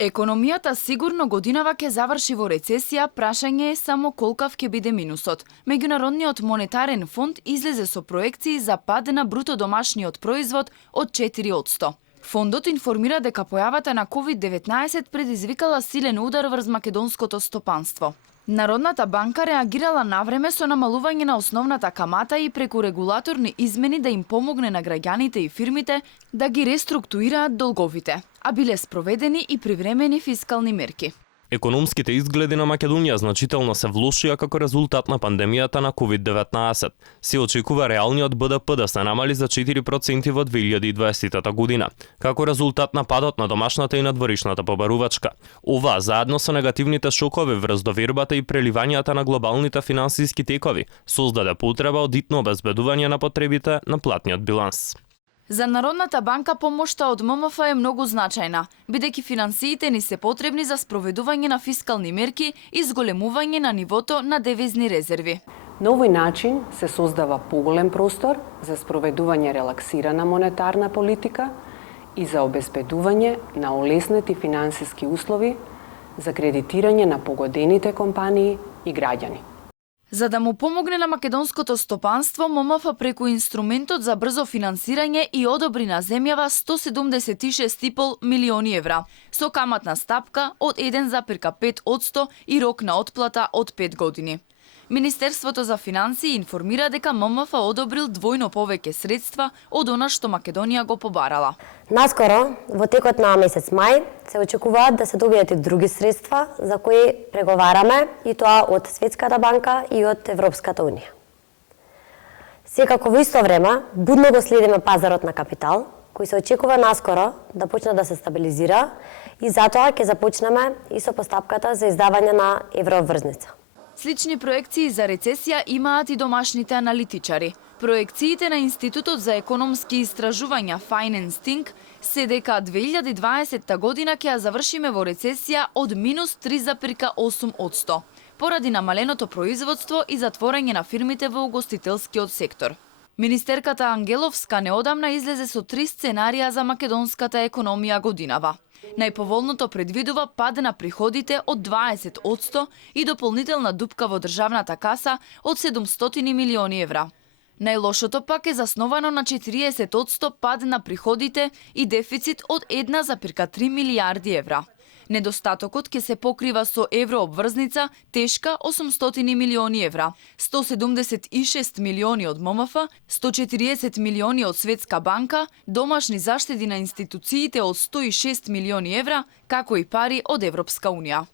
Економијата сигурно годинава ќе заврши во рецесија, прашање е само колкав ќе биде минусот. Меѓународниот монетарен фонд излезе со проекции за пад на бруто домашниот производ од 4%. Фондот информира дека појавата на COVID-19 предизвикала силен удар врз македонското стопанство. Народната банка реагирала навреме со намалување на основната камата и преку регулаторни измени да им помогне на граѓаните и фирмите да ги реструктурираат долговите, а биле спроведени и привремени фискални мерки. Економските изгледи на Македонија значително се влошија како резултат на пандемијата на COVID-19. Се очекува реалниот БДП да се намали за 4% во 2020 година, како резултат на падот на домашната и надворишната побарувачка. Ова, заедно со негативните шокови врз довербата и преливањата на глобалните финансиски текови, создаде потреба од итно обезбедување на потребите на платниот биланс. За Народната банка помошта од ММФ е многу значајна, бидејќи финансиите ни се потребни за спроведување на фискални мерки и зголемување на нивото на девизни резерви. На овој начин се создава поголем простор за спроведување релаксирана монетарна политика и за обезбедување на олеснети финансиски услови за кредитирање на погодените компании и граѓани. За да му помогне на македонското стопанство, ММФ преку инструментот за брзо финансирање и одобри на земјава 176,5 милиони евра, со каматна стапка од 1,5% и рок на отплата од 5 години. Министерството за финансии информира дека ММФ одобрил двојно повеќе средства од она што Македонија го побарала. Наскоро, во текот на месец мај, се очекуваат да се добијат и други средства за кои преговараме, и тоа од Светската банка и од Европската унија. Секако во исто време, будно го следиме пазарот на капитал, кој се очекува наскоро да почне да се стабилизира, и затоа ќе започнеме и со постапката за издавање на еврообврзница. Слични проекции за рецесија имаат и домашните аналитичари. Проекциите на Институтот за економски истражувања Finance Think се дека 2020 година ќе ја завршиме во рецесија од минус 3,8%, поради намаленото производство и затворање на фирмите во угостителскиот сектор. Министерката Ангеловска неодамна излезе со 3 сценарија за македонската економија годинава. Најповолното предвидува пад на приходите од 20% и дополнителна дупка во државната каса од 700 милиони евра. Најлошото пак е засновано на 40% пад на приходите и дефицит од 1,3 милијарди евра. Недостатокот ќе се покрива со еврообврзница тешка 800 милиони евра, 176 милиони од ММФ, 140 милиони од Светска банка, домашни заштеди на институциите од 106 милиони евра, како и пари од Европска унија.